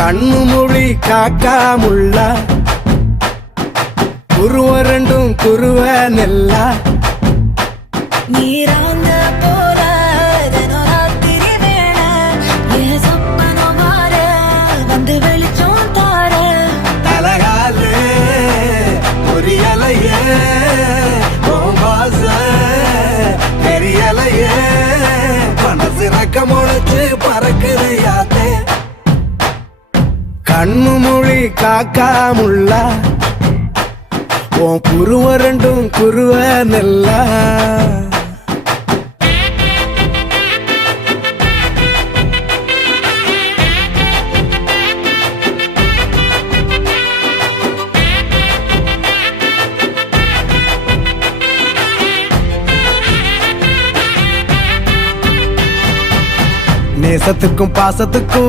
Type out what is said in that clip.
கண்ணு மொழி காக்காமுள்ள குருவ ரெண்டும் குருவ நெல்லா நீராங்க போல தினராத்திரி வேண என் சொப்பனம் மாற வந்து வெளிச்சம் தார தலகாலே பொரியலையே வாச பெரியலையே மனசு ரக்க முளைச்சு பறக்குது யாத்தே கண்ணு மொழி காக்காமுள்ள உன் குருவ ரெண்டும் குருவ நெல்லா நேசத்துக்கும் பாசத்துக்கும்